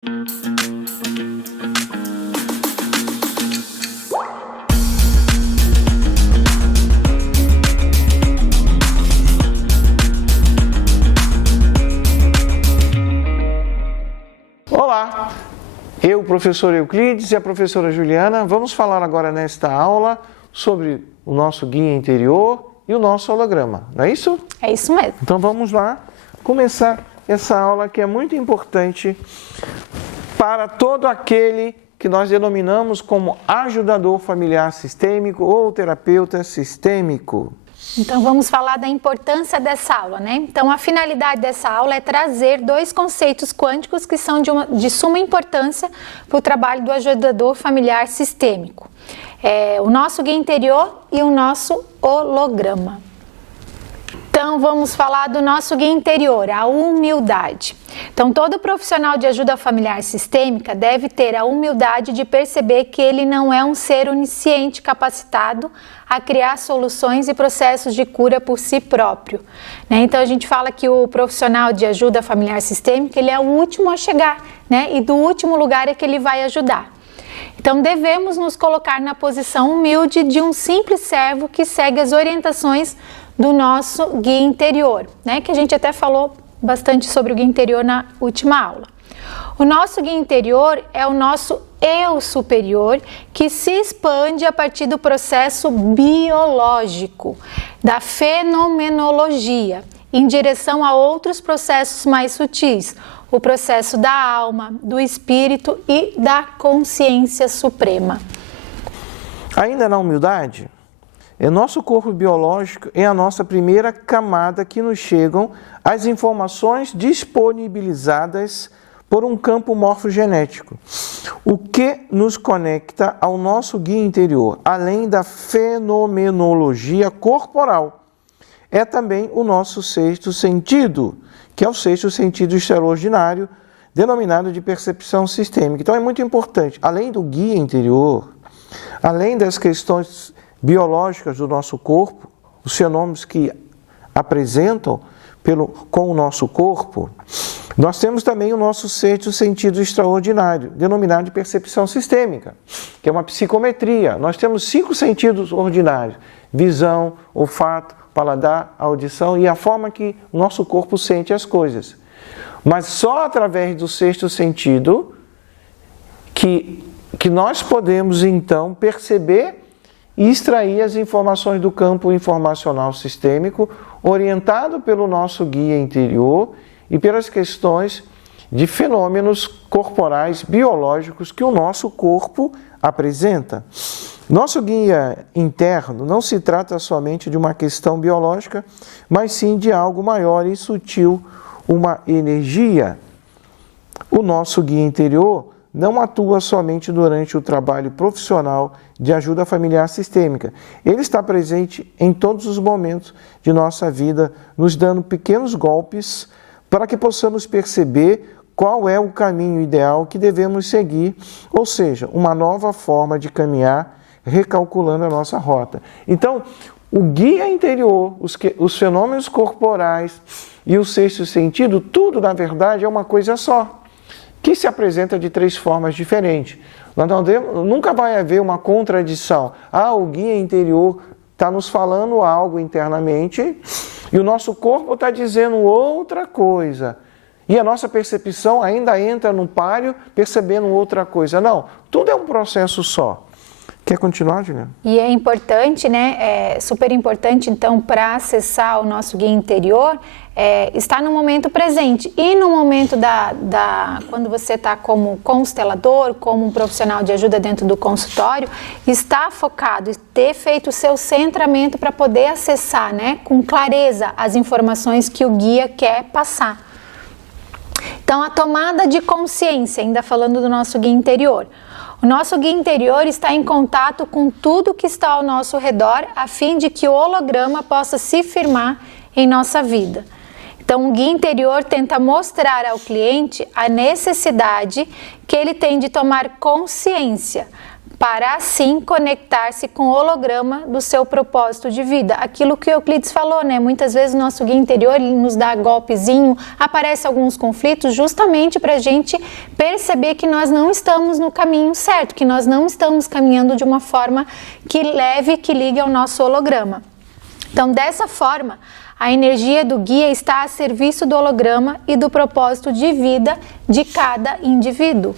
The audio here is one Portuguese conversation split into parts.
Olá, eu, professor Euclides, e a professora Juliana, vamos falar agora nesta aula sobre o nosso guia interior e o nosso holograma, não é isso? É isso mesmo. Então vamos lá começar essa aula que é muito importante para todo aquele que nós denominamos como ajudador familiar sistêmico ou terapeuta sistêmico. Então vamos falar da importância dessa aula, né? Então a finalidade dessa aula é trazer dois conceitos quânticos que são de suma importância para o trabalho do ajudador familiar sistêmico. O nosso guia interior e o nosso holograma. Então vamos falar do nosso guia interior, a humildade. Então todo profissional de ajuda familiar sistêmica deve ter a humildade de perceber que ele não é um ser onisciente capacitado a criar soluções e processos de cura por si próprio, né? Então a gente fala que o profissional de ajuda familiar sistêmica, ele é o último a chegar, né? E do último lugar é que ele vai ajudar. Então devemos nos colocar na posição humilde de um simples servo que segue as orientações do nosso guia interior, né? Que a gente até falou bastante sobre o guia interior na última aula. O nosso guia interior é o nosso eu superior que se expande a partir do processo biológico, da fenomenologia, em direção a outros processos mais sutis, o processo da alma, do espírito e da consciência suprema. Ainda na humildade, nosso corpo biológico é a nossa primeira camada que nos chegam as informações disponibilizadas por um campo morfogenético, o que nos conecta ao nosso guia interior, além da fenomenologia corporal. É também o nosso sexto sentido, que é o sexto sentido extraordinário, denominado de percepção sistêmica. Então é muito importante, além do guia interior, além das questões biológicas do nosso corpo, os fenômenos que apresentam com o nosso corpo, nós temos também o nosso sexto sentido extraordinário, denominado de percepção sistêmica, que é uma psicometria. Nós temos 5 sentidos ordinários: visão, olfato, paladar, audição e a forma que o nosso corpo sente as coisas. Mas só através do sexto sentido que nós podemos então perceber e extrair as informações do campo informacional sistêmico, orientado pelo nosso guia interior e pelas questões de fenômenos corporais biológicos que o nosso corpo apresenta. Nosso guia interno não se trata somente de uma questão biológica, mas sim de algo maior e sutil, uma energia. O nosso guia interior não atua somente durante o trabalho profissional de ajuda familiar sistêmica. Ele está presente em todos os momentos de nossa vida, nos dando pequenos golpes para que possamos perceber qual é o caminho ideal que devemos seguir, ou seja, uma nova forma de caminhar, recalculando a nossa rota. Então, o guia interior, os fenômenos corporais e o sexto sentido, tudo na verdade é uma coisa só, que se apresenta de 3 formas diferentes. Nunca vai haver uma contradição. O guia interior está nos falando algo internamente e o nosso corpo está dizendo outra coisa. E a nossa percepção ainda entra no páreo percebendo outra coisa. Não, tudo é um processo só. Quer continuar, Juliana? E é importante, né? É super importante, então, para acessar o nosso guia interior, estar no momento presente. E no momento quando você está como constelador, como um profissional de ajuda dentro do consultório, estar focado, ter feito o seu centramento para poder acessar, né, com clareza as informações que o guia quer passar. Então, a tomada de consciência, ainda falando do nosso guia interior. O nosso guia interior está em contato com tudo que está ao nosso redor, a fim de que o holograma possa se firmar em nossa vida. Então, o guia interior tenta mostrar ao cliente a necessidade que ele tem de tomar consciência para assim conectar-se com o holograma do seu propósito de vida. Aquilo que o Euclides falou, né? Muitas vezes o nosso guia interior ele nos dá golpezinho, aparece alguns conflitos justamente para a gente perceber que nós não estamos no caminho certo, que nós não estamos caminhando de uma forma que leve, que ligue ao nosso holograma. Então, dessa forma, a energia do guia está a serviço do holograma e do propósito de vida de cada indivíduo.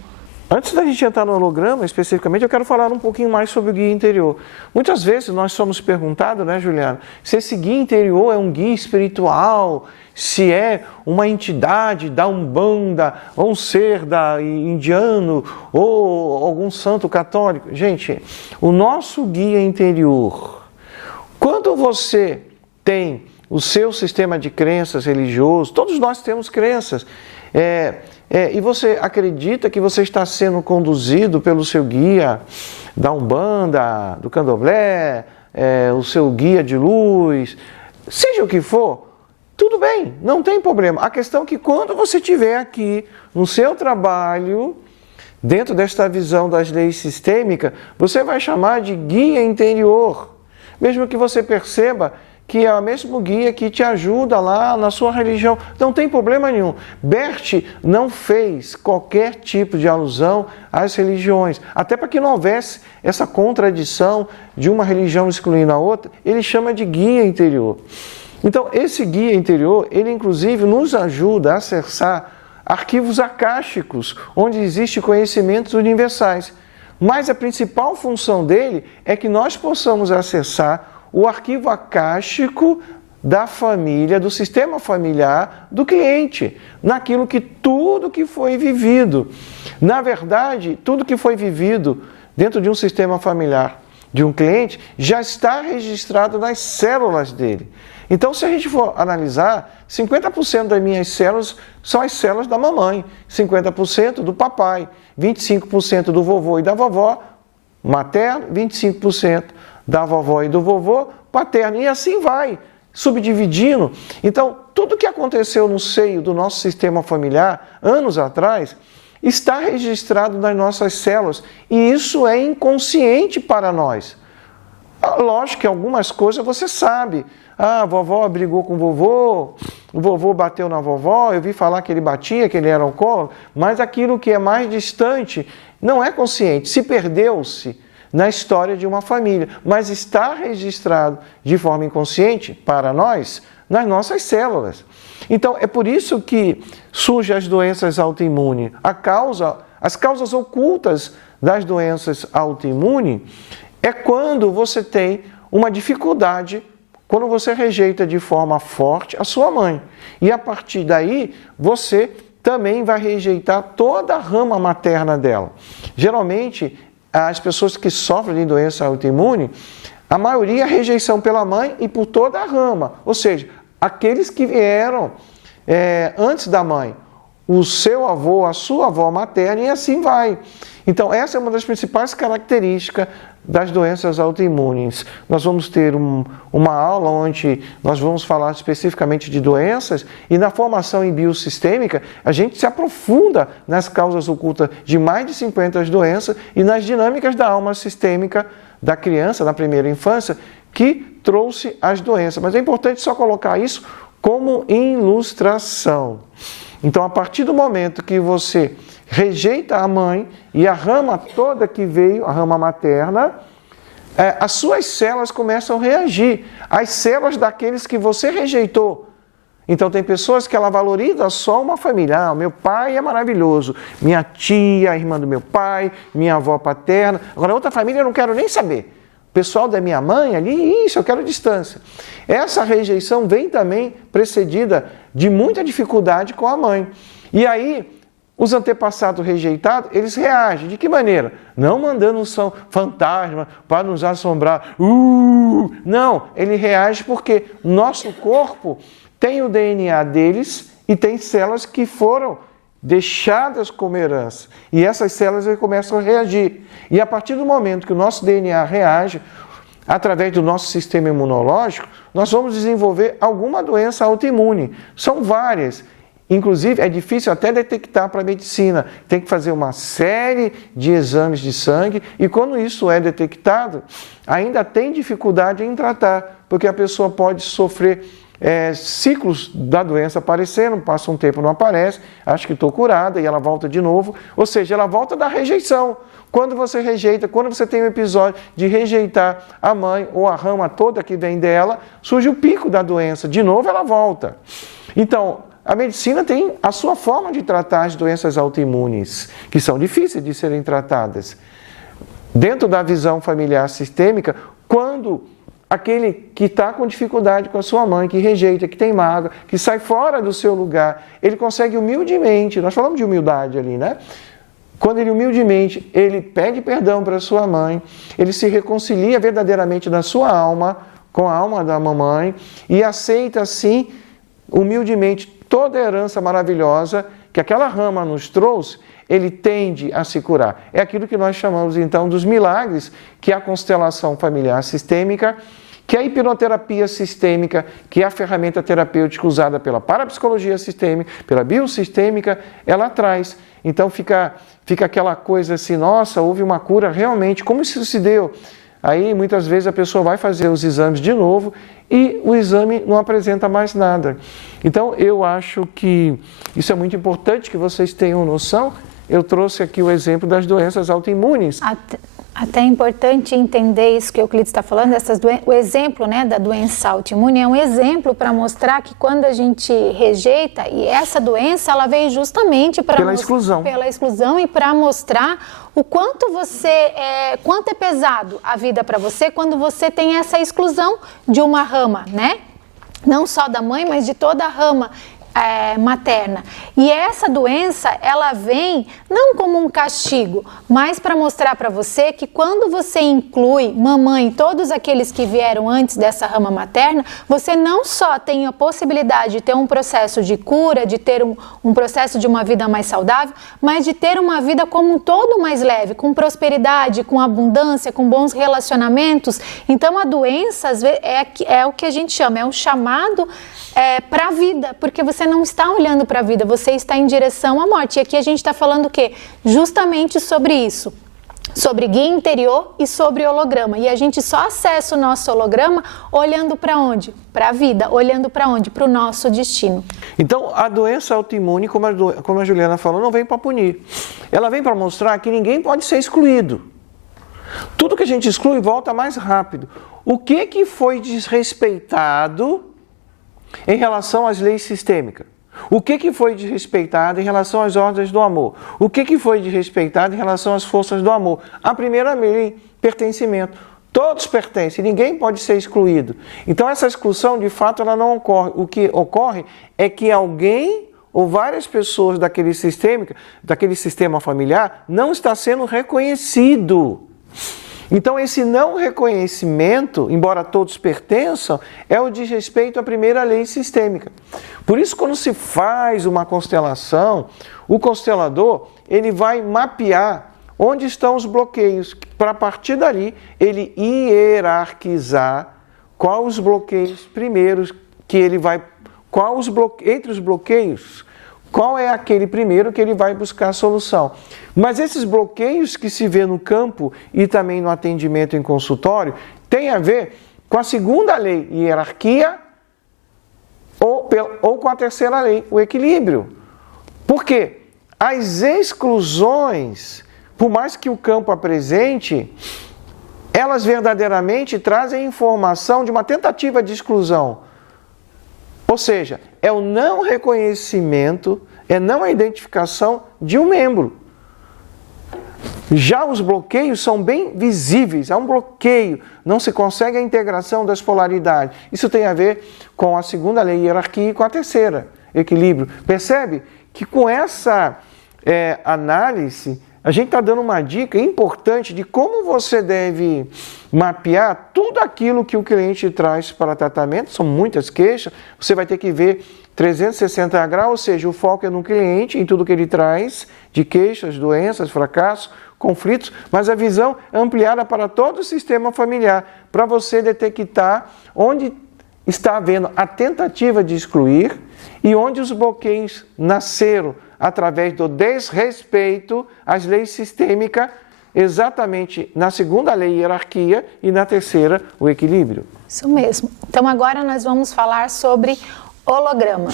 Antes da gente entrar no holograma, especificamente, eu quero falar um pouquinho mais sobre o guia interior. Muitas vezes nós somos perguntados, né, Juliana, se esse guia interior é um guia espiritual, se é uma entidade da Umbanda, ou um ser indiano, ou algum santo católico. Gente, o nosso guia interior, quando você tem o seu sistema de crenças religioso, todos nós temos crenças, e você acredita que você está sendo conduzido pelo seu guia da Umbanda, do Candomblé, o seu guia de luz, seja o que for, tudo bem, não tem problema. A questão é que quando você estiver aqui no seu trabalho, dentro desta visão das leis sistêmicas, você vai chamar de guia interior, mesmo que você perceba que é o mesmo guia que te ajuda lá na sua religião. Não tem problema nenhum. Bert não fez qualquer tipo de alusão às religiões, até para que não houvesse essa contradição de uma religião excluindo a outra, ele chama de guia interior. Então, esse guia interior, ele inclusive nos ajuda a acessar arquivos akáshicos, onde existem conhecimentos universais. Mas a principal função dele é que nós possamos acessar o arquivo akáshico da família, do sistema familiar do cliente, naquilo que tudo que foi vivido. Na verdade, tudo que foi vivido dentro de um sistema familiar de um cliente já está registrado nas células dele. Então, se a gente for analisar, 50% das minhas células são as células da mamãe, 50% do papai, 25% do vovô e da vovó materno, 25% da vovó e do vovô paterno, e assim vai, subdividindo. Então, tudo que aconteceu no seio do nosso sistema familiar, anos atrás, está registrado nas nossas células, e isso é inconsciente para nós. Lógico que algumas coisas você sabe. A vovó brigou com o vovô bateu na vovó, eu vi falar que ele batia, que ele era alcoólatra, mas aquilo que é mais distante não é consciente, se perdeu-se na história de uma família, mas está registrado de forma inconsciente para nós, nas nossas células. Então, é por isso que surgem as doenças autoimunes. As causas ocultas das doenças autoimunes é quando você tem uma dificuldade, quando você rejeita de forma forte a sua mãe. E a partir daí, você também vai rejeitar toda a rama materna dela. Geralmente, as pessoas que sofrem de doença autoimune, a maioria é rejeição pela mãe e por toda a rama. Ou seja, aqueles que vieram antes da mãe, o seu avô, a sua avó materna, e assim vai. Então, essa é uma das principais características das doenças autoimunes. Nós vamos ter uma aula onde nós vamos falar especificamente de doenças, e na formação em biosistêmica a gente se aprofunda nas causas ocultas de mais de 50 doenças e nas dinâmicas da alma sistêmica da criança na primeira infância que trouxe as doenças. Mas é importante só colocar isso como ilustração. Então, a partir do momento que você rejeita a mãe e a rama toda que veio, a rama materna, as suas células começam a reagir. As células daqueles que você rejeitou. Então, tem pessoas que ela valoriza só uma família. Meu pai é maravilhoso, minha tia, a irmã do meu pai, minha avó paterna. Agora, outra família eu não quero nem saber. O pessoal da minha mãe ali, isso, eu quero distância. Essa rejeição vem também precedida de muita dificuldade com a mãe. E aí, os antepassados rejeitados, eles reagem. De que maneira? Não mandando um fantasma para nos assombrar. Não, ele reage porque nosso corpo tem o DNA deles e tem células que foram deixadas como herança. E essas células começam a reagir. E a partir do momento que o nosso DNA reage, através do nosso sistema imunológico, nós vamos desenvolver alguma doença autoimune. São várias. Inclusive, é difícil até detectar para a medicina. Tem que fazer uma série de exames de sangue e quando isso é detectado, ainda tem dificuldade em tratar, porque a pessoa pode sofrer ciclos da doença aparecendo, passa um tempo, não aparece, acha que estou curada e ela volta de novo. Ou seja, ela volta da rejeição. Quando você rejeita, quando você tem um episódio de rejeitar a mãe ou a rama toda que vem dela, surge o pico da doença. De novo ela volta. Então, a medicina tem a sua forma de tratar as doenças autoimunes, que são difíceis de serem tratadas. Dentro da visão familiar sistêmica, quando aquele que está com dificuldade com a sua mãe, que rejeita, que tem mágoa, que sai fora do seu lugar, ele consegue humildemente, nós falamos de humildade ali, né? Quando ele humildemente, ele pede perdão para sua mãe, ele se reconcilia verdadeiramente na sua alma, com a alma da mamãe, e aceita assim, humildemente, toda a herança maravilhosa que aquela rama nos trouxe, ele tende a se curar. É aquilo que nós chamamos então dos milagres, que é a constelação familiar sistêmica, que é a hipnoterapia sistêmica, que é a ferramenta terapêutica usada pela parapsicologia sistêmica, pela biosistêmica, ela traz. Então fica aquela coisa assim, nossa, houve uma cura realmente, como isso se deu? Aí muitas vezes a pessoa vai fazer os exames de novo e o exame não apresenta mais nada. Então eu acho que isso é muito importante que vocês tenham noção. Eu trouxe aqui o exemplo das doenças autoimunes. Até é importante entender isso que o Euclides está falando, o exemplo, né, da doença autoimune é um exemplo para mostrar que quando a gente rejeita, e essa doença ela veio justamente pela exclusão e para mostrar o quanto quanto é pesado a vida para você quando você tem essa exclusão de uma rama, né? Não só da mãe, mas de toda a rama materna. E essa doença, ela vem não como um castigo, mas para mostrar para você que quando você inclui mamãe e todos aqueles que vieram antes dessa rama materna, você não só tem a possibilidade de ter um processo de cura, de ter um processo de uma vida mais saudável, mas de ter uma vida como um todo mais leve, com prosperidade, com abundância, com bons relacionamentos. Então a doença às vezes, é o que a gente chama, é um chamado para a vida, porque você não está olhando para a vida, você está em direção à morte. E aqui a gente está falando o quê? Justamente sobre isso, sobre guia interior e sobre holograma. E a gente só acessa o nosso holograma olhando para onde? Para a vida. Olhando para onde? Para o nosso destino. Então, a doença autoimune, como a Juliana falou, não vem para punir. Ela vem para mostrar que ninguém pode ser excluído. Tudo que a gente exclui volta mais rápido. O que foi desrespeitado em relação às leis sistêmicas? O que foi desrespeitado em relação às ordens do amor? O que foi desrespeitado em relação às forças do amor? A primeira lei, pertencimento. Todos pertencem, ninguém pode ser excluído. Então essa exclusão, de fato, ela não ocorre. O que ocorre é que alguém ou várias pessoas daquele sistema familiar não está sendo reconhecido. Então, esse não reconhecimento, embora todos pertençam, é o desrespeito à primeira lei sistêmica. Por isso, quando se faz uma constelação, o constelador ele vai mapear onde estão os bloqueios, para a partir dali ele hierarquizar quais os bloqueios primeiros que ele vai, entre os bloqueios, qual é aquele primeiro que ele vai buscar a solução. Mas esses bloqueios que se vê no campo e também no atendimento em consultório, tem a ver com a segunda lei, hierarquia, ou com a terceira lei, o equilíbrio. Por quê? As exclusões, por mais que o campo apresente, elas verdadeiramente trazem informação de uma tentativa de exclusão. Ou seja, é o não reconhecimento, é não a identificação de um membro. Já os bloqueios são bem visíveis, há um bloqueio, não se consegue a integração das polaridades. Isso tem a ver com a segunda lei, hierarquia, e com a terceira, equilíbrio. Percebe que com essa análise, a gente está dando uma dica importante de como você deve mapear tudo aquilo que o cliente traz para tratamento. São muitas queixas, você vai ter que ver 360 graus, ou seja, o foco é no cliente, em tudo que ele traz, de queixas, doenças, fracassos, conflitos, mas a visão é ampliada para todo o sistema familiar, para você detectar onde está havendo a tentativa de excluir e onde os bloqueios nasceram através do desrespeito às leis sistêmicas, exatamente na segunda lei, hierarquia, e na terceira, o equilíbrio. Isso mesmo. Então agora nós vamos falar sobre holograma.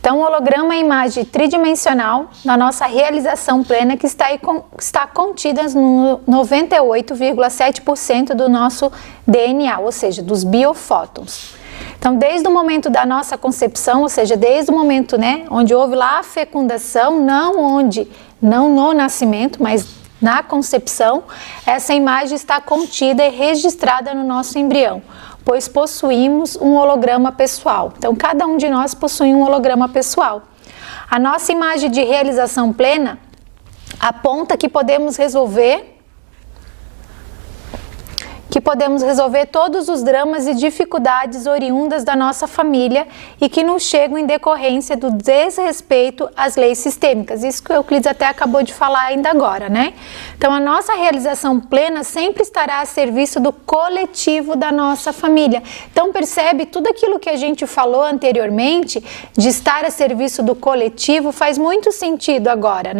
Então o holograma é a imagem tridimensional da nossa realização plena que está contida no 98,7% do nosso DNA, ou seja, dos biofótons. Então, desde o momento da nossa concepção, ou seja, desde o momento, onde houve lá a fecundação, não no nascimento, mas na concepção, essa imagem está contida e registrada no nosso embrião, pois possuímos um holograma pessoal. Então, cada um de nós possui um holograma pessoal. A nossa imagem de realização plena aponta que podemos resolver todos os dramas e dificuldades oriundas da nossa família e que nos chegam em decorrência do desrespeito às leis sistêmicas. Isso que o Euclides até acabou de falar ainda agora, Então, a nossa realização plena sempre estará a serviço do coletivo da nossa família. Então, percebe, tudo aquilo que a gente falou anteriormente, de estar a serviço do coletivo, faz muito sentido agora,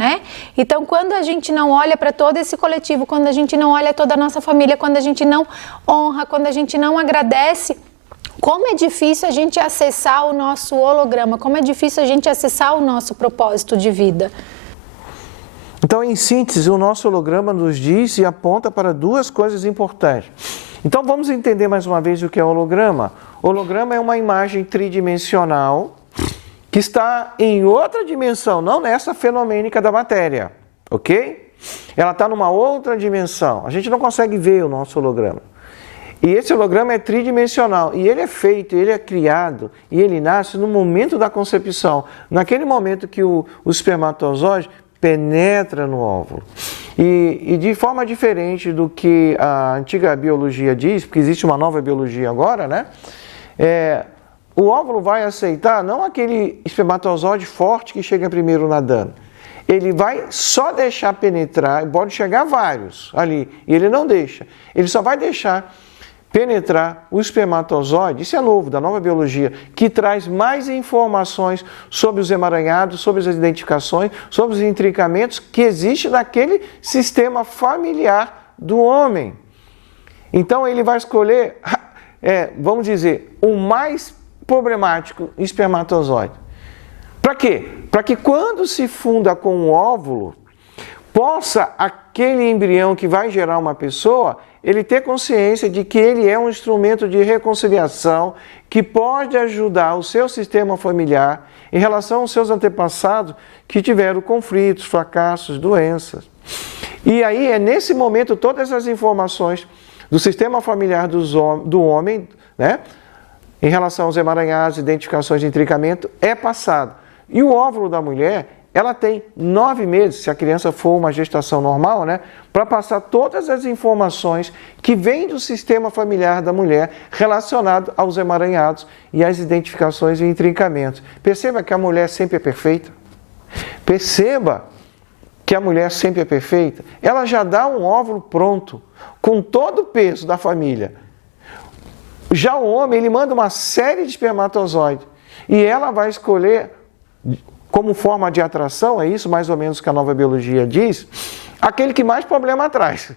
Então, quando a gente não olha para todo esse coletivo, quando a gente não olha toda a nossa família, quando a gente não honra, quando a gente não agradece, como é difícil a gente acessar o nosso holograma, como é difícil a gente acessar o nosso propósito de vida. Então, em síntese, o nosso holograma nos diz e aponta para duas coisas importantes. Então, vamos entender mais uma vez o que é holograma. Holograma é uma imagem tridimensional que está em outra dimensão, não nessa fenomênica da matéria, ok? Ela está numa outra dimensão. A gente não consegue ver o nosso holograma. E esse holograma é tridimensional. E ele é feito, ele é criado e ele nasce no momento da concepção. Naquele momento que o espermatozoide penetra no óvulo. E de forma diferente do que a antiga biologia diz, porque existe uma nova biologia agora, o óvulo vai aceitar não aquele espermatozoide forte que chega primeiro nadando. Ele vai só deixar penetrar, pode chegar vários ali, e ele não deixa. Ele só vai deixar penetrar o espermatozoide, isso é novo, da nova biologia, que traz mais informações sobre os emaranhados, sobre as identificações, sobre os intrincamentos que existem naquele sistema familiar do homem. Então ele vai escolher, vamos dizer, o mais problemático espermatozoide. Para quê? Para que quando se funda com um óvulo, possa aquele embrião que vai gerar uma pessoa, ele ter consciência de que ele é um instrumento de reconciliação que pode ajudar o seu sistema familiar em relação aos seus antepassados que tiveram conflitos, fracassos, doenças. E aí é nesse momento todas as informações do sistema familiar do homem, em relação aos emaranhados, identificações de intrincamento, é passado. E o óvulo da mulher, ela tem 9 meses, se a criança for uma gestação normal, para passar todas as informações que vêm do sistema familiar da mulher relacionado aos emaranhados e às identificações e intrincamentos. Perceba que a mulher sempre é perfeita. Perceba que a mulher sempre é perfeita. Ela já dá um óvulo pronto, com todo o peso da família. Já o homem, ele manda uma série de espermatozoides e ela vai escolher, como forma de atração, é isso mais ou menos que a nova biologia diz, aquele que mais problema traz,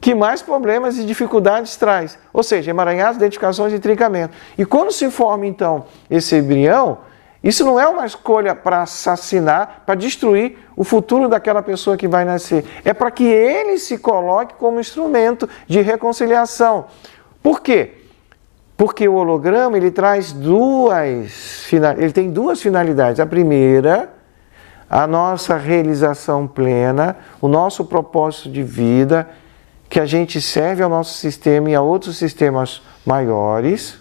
que mais problemas e dificuldades traz, ou seja, emaranhados, identificações e intrincamento. E quando se forma então esse embrião, isso não é uma escolha para assassinar, para destruir o futuro daquela pessoa que vai nascer, é para que ele se coloque como instrumento de reconciliação. Por quê? Porque o holograma ele tem duas finalidades. A primeira, a nossa realização plena, o nosso propósito de vida, que a gente serve ao nosso sistema e a outros sistemas maiores,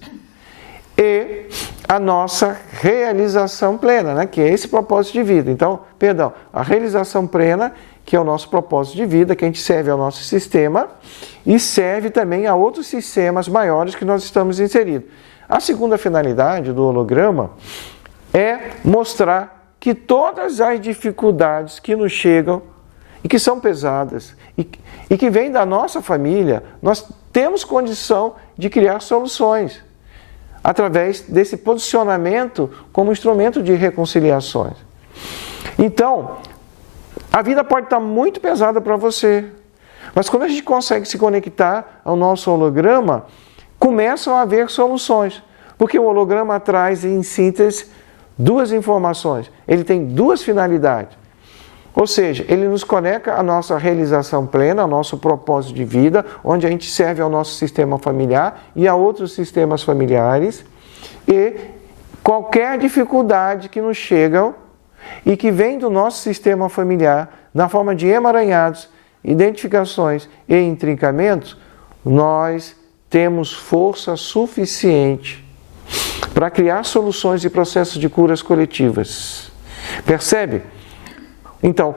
e a nossa realização plena, que é esse propósito de vida. Então, a realização plena, que é o nosso propósito de vida, que a gente serve ao nosso sistema e serve também a outros sistemas maiores que nós estamos inseridos. A segunda finalidade do holograma é mostrar que todas as dificuldades que nos chegam e que são pesadas e que vêm da nossa família, nós temos condição de criar soluções. através desse posicionamento como instrumento de reconciliações. Então, a vida pode estar muito pesada para você, mas quando a gente consegue se conectar ao nosso holograma, começam a haver soluções, porque o holograma traz, em síntese, duas informações. Ele tem duas finalidades. Ou seja, ele nos conecta à nossa realização plena, ao nosso propósito de vida, onde a gente serve ao nosso sistema familiar e a outros sistemas familiares, e qualquer dificuldade que nos chega e que vem do nosso sistema familiar, na forma de emaranhados, identificações e intrincamentos, nós temos força suficiente para criar soluções e processos de curas coletivas. Percebe? Então,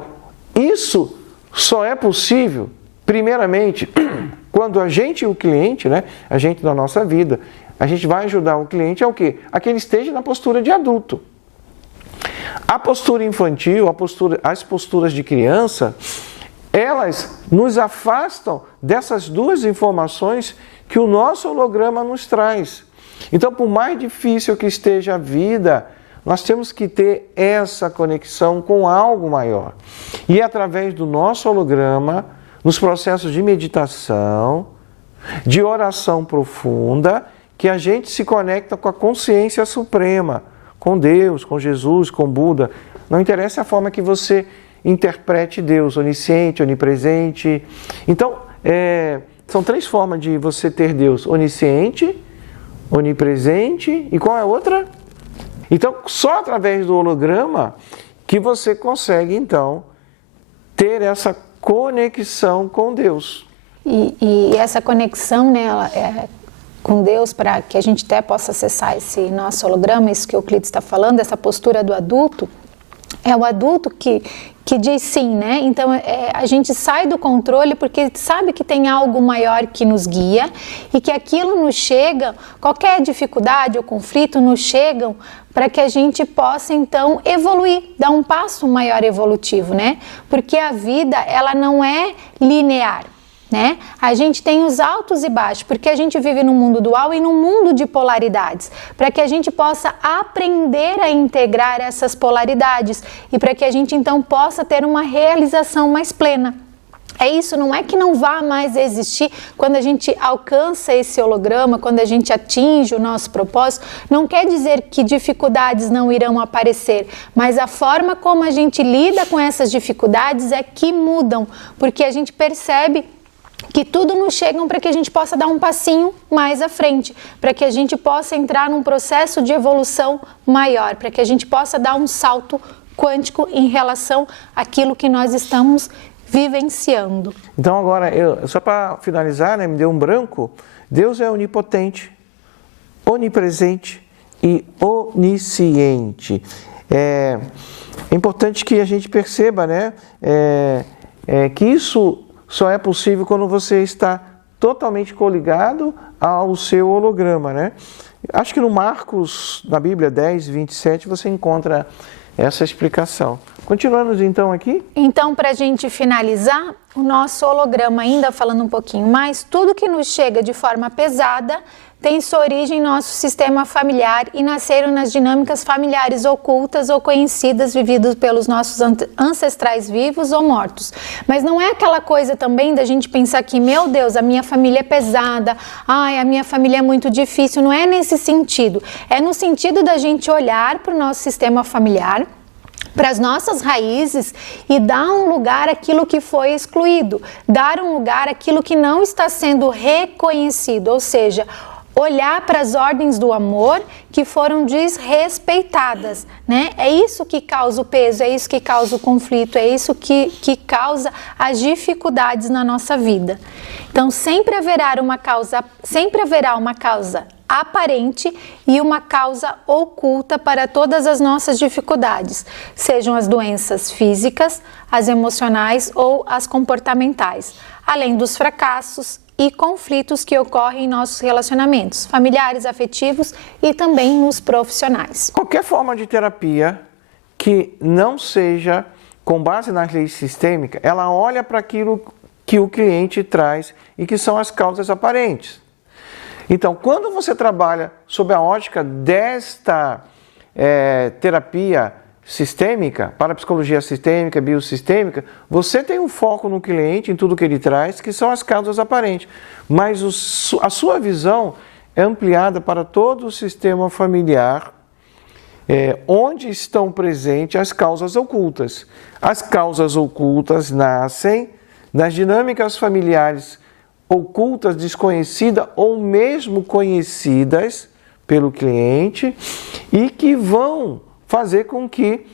isso só é possível, primeiramente, quando a gente e o cliente, né, a gente na nossa vida, a gente vai ajudar o cliente a o quê? A que ele esteja na postura de adulto. A postura infantil, as posturas de criança, elas nos afastam dessas duas informações que o nosso holograma nos traz. Então, por mais difícil que esteja a vida, nós temos que ter essa conexão com algo maior. E é através do nosso holograma, nos processos de meditação, de oração profunda, que a gente se conecta com a consciência suprema, com Deus, com Jesus, com Buda. Não interessa a forma que você interprete Deus, onisciente, onipresente. Então, são três formas de você ter Deus: onisciente, onipresente e qual é a outra? Então, só através do holograma que você consegue, então, ter essa conexão com Deus. E essa conexão, né, com Deus, para que a gente até possa acessar esse nosso holograma, isso que o Euclides está falando, essa postura do adulto, é o adulto que diz sim, né? Então, a gente sai do controle porque sabe que tem algo maior que nos guia e que aquilo nos chega, qualquer dificuldade ou conflito nos chegam para que a gente possa, então, evoluir, dar um passo maior evolutivo, né? Porque a vida, ela não é linear, né? A gente tem os altos e baixos, porque a gente vive num mundo dual e num mundo de polaridades, para que a gente possa aprender a integrar essas polaridades e para que a gente então possa ter uma realização mais plena. É isso, não é que não vá mais existir quando a gente alcança esse holograma, quando a gente atinge o nosso propósito, não quer dizer que dificuldades não irão aparecer, mas a forma como a gente lida com essas dificuldades é que mudam, porque a gente percebe que tudo nos chega para que a gente possa dar um passinho mais à frente, para que a gente possa entrar num processo de evolução maior, para que a gente possa dar um salto quântico em relação àquilo que nós estamos vivenciando. Então agora, só para finalizar, né, me deu um branco. Deus é onipotente, onipresente e onisciente. É importante que a gente perceba, né, que isso só é possível quando você está totalmente coligado ao seu holograma, né? Acho que no Marcos, na Bíblia 10, 27, você encontra essa explicação. Continuamos então aqui? Então, para a gente finalizar, o nosso holograma, ainda falando um pouquinho mais, tudo que nos chega de forma pesada tem sua origem em nosso sistema familiar e nasceram nas dinâmicas familiares ocultas ou conhecidas vividas pelos nossos ancestrais vivos ou mortos. Mas não é aquela coisa também da gente pensar que, meu Deus, a minha família é pesada, a minha família é muito difícil. Não é nesse sentido. É no sentido da gente olhar para o nosso sistema familiar, para as nossas raízes e dar um lugar àquilo que foi excluído, dar um lugar àquilo que não está sendo reconhecido, ou seja, olhar para as ordens do amor que foram desrespeitadas, né? É isso que causa o peso, é isso que causa o conflito, é isso que causa as dificuldades na nossa vida. Então, sempre haverá uma causa aparente e uma causa oculta para todas as nossas dificuldades, sejam as doenças físicas, as emocionais ou as comportamentais, além dos fracassos e conflitos que ocorrem em nossos relacionamentos familiares, afetivos e também nos profissionais. Qualquer forma de terapia que não seja com base nas leis sistêmicas, ela olha para aquilo que o cliente traz e que são as causas aparentes. Então, quando você trabalha sob a ótica desta terapia sistêmica, parapsicologia sistêmica, biosistêmica, você tem um foco no cliente, em tudo que ele traz, que são as causas aparentes. Mas a sua visão é ampliada para todo o sistema familiar, onde estão presentes as causas ocultas. As causas ocultas nascem nas dinâmicas familiares ocultas, desconhecidas ou mesmo conhecidas pelo cliente e que vão fazer com que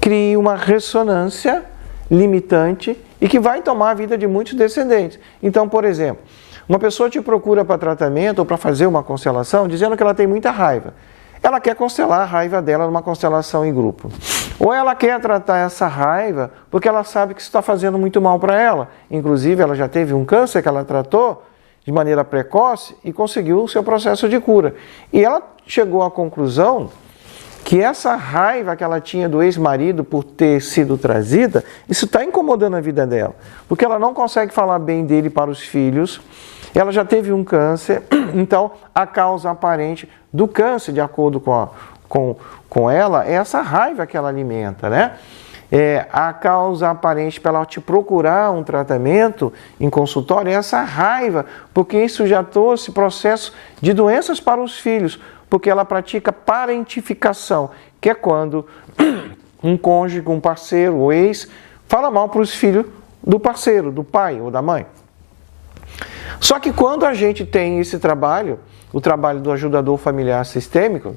crie uma ressonância limitante e que vai tomar a vida de muitos descendentes. Então, por exemplo, uma pessoa te procura para tratamento ou para fazer uma constelação dizendo que ela tem muita raiva. Ela quer constelar a raiva dela numa constelação em grupo. Ou ela quer tratar essa raiva porque ela sabe que isso está fazendo muito mal para ela. Inclusive, ela já teve um câncer que ela tratou de maneira precoce e conseguiu o seu processo de cura. E ela chegou à conclusão que essa raiva que ela tinha do ex-marido por ter sido trazida, isso está incomodando a vida dela. Porque ela não consegue falar bem dele para os filhos, ela já teve um câncer, então a causa aparente do câncer, de acordo com ela, é essa raiva que ela alimenta, né? A causa aparente para ela te procurar um tratamento em consultório é essa raiva, porque isso já trouxe processo de doenças para os filhos, porque ela pratica parentificação, que é quando um cônjuge, um parceiro, ou ex, fala mal para os filhos do parceiro, do pai ou da mãe. Só que quando a gente tem esse trabalho, o trabalho do ajudador familiar sistêmico,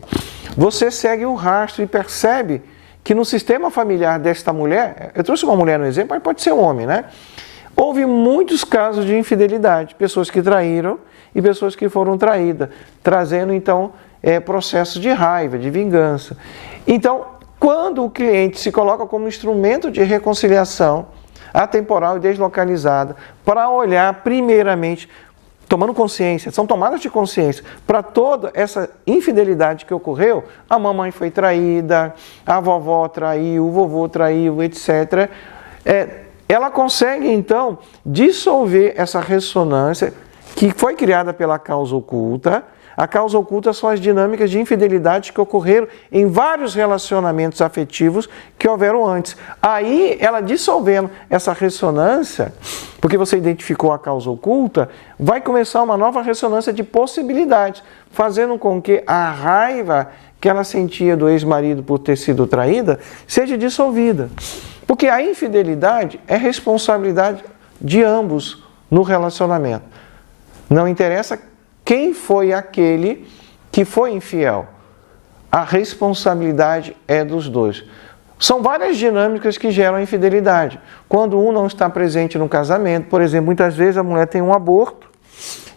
você segue o rastro e percebe que no sistema familiar desta mulher, eu trouxe uma mulher no exemplo, mas pode ser um homem, né? Houve muitos casos de infidelidade, pessoas que traíram e pessoas que foram traídas, trazendo então processos de raiva, de vingança. Então, quando o cliente se coloca como instrumento de reconciliação atemporal e deslocalizada, para olhar primeiramente, tomando consciência, são tomadas de consciência, para toda essa infidelidade que ocorreu, a mamãe foi traída, a vovó traiu, o vovô traiu, etc. Ela consegue então dissolver essa ressonância que foi criada pela causa oculta. A causa oculta são as dinâmicas de infidelidade que ocorreram em vários relacionamentos afetivos que houveram antes. Aí, ela dissolvendo essa ressonância, porque você identificou a causa oculta, vai começar uma nova ressonância de possibilidades, fazendo com que a raiva que ela sentia do ex-marido por ter sido traída seja dissolvida. Porque a infidelidade é responsabilidade de ambos no relacionamento. Não interessa quem foi aquele que foi infiel. A responsabilidade é dos dois. São várias dinâmicas que geram infidelidade. Quando um não está presente no casamento, por exemplo, muitas vezes a mulher tem um aborto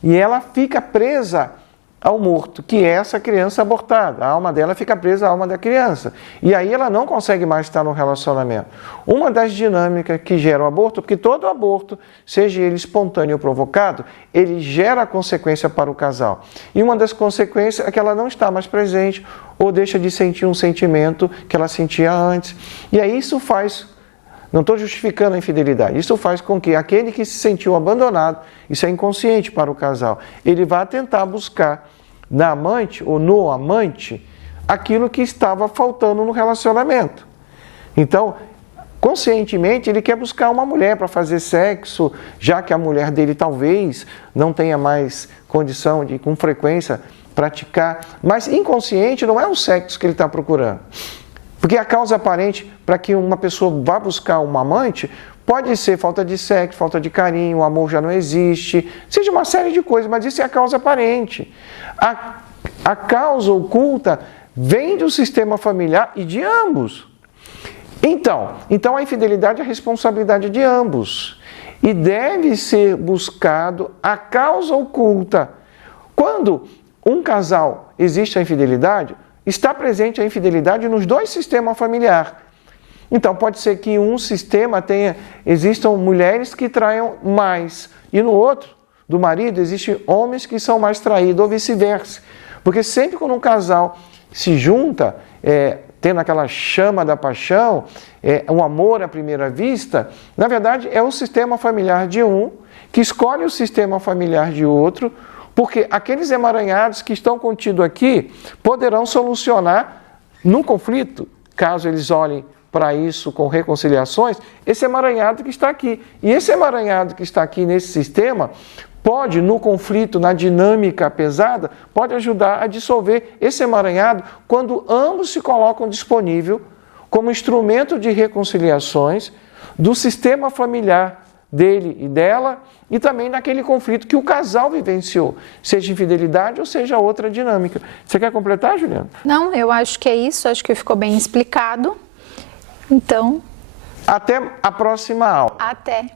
e ela fica presa ao morto, que é essa criança abortada. A alma dela fica presa à alma da criança. E aí ela não consegue mais estar no relacionamento. Uma das dinâmicas que gera o aborto, porque todo aborto, seja ele espontâneo ou provocado, ele gera consequência para o casal. E uma das consequências é que ela não está mais presente ou deixa de sentir um sentimento que ela sentia antes. E aí isso faz... Não estou justificando a infidelidade. Isso faz com que aquele que se sentiu abandonado, isso é inconsciente para o casal, ele vá tentar buscar na amante ou no amante aquilo que estava faltando no relacionamento. Então, conscientemente, ele quer buscar uma mulher para fazer sexo, já que a mulher dele talvez não tenha mais condição de, com frequência, praticar. Mas inconsciente não é o sexo que ele está procurando. Porque a causa aparente para que uma pessoa vá buscar uma amante pode ser falta de sexo, falta de carinho, o amor já não existe, seja uma série de coisas, mas isso é a causa aparente. A causa oculta vem do sistema familiar e de ambos. Então a infidelidade é a responsabilidade de ambos e deve ser buscado a causa oculta. Quando um casal existe a infidelidade, está presente a infidelidade nos dois sistemas familiares. Então, pode ser que em um sistema existam mulheres que traiam mais, e no outro, do marido, existem homens que são mais traídos, ou vice-versa. Porque sempre quando um casal se junta, tendo aquela chama da paixão, um amor à primeira vista, na verdade é o sistema familiar de um que escolhe o sistema familiar de outro Porque aqueles emaranhados que estão contidos aqui poderão solucionar num conflito, caso eles olhem para isso com reconciliações, esse emaranhado que está aqui. E esse emaranhado que está aqui nesse sistema pode, no conflito, na dinâmica pesada, pode ajudar a dissolver esse emaranhado quando ambos se colocam disponível como instrumento de reconciliações do sistema familiar dele e dela e também naquele conflito que o casal vivenciou, seja infidelidade ou seja outra dinâmica. Você quer completar, Juliana? Não, eu acho que é isso, acho que ficou bem explicado. Então, até a próxima aula. até.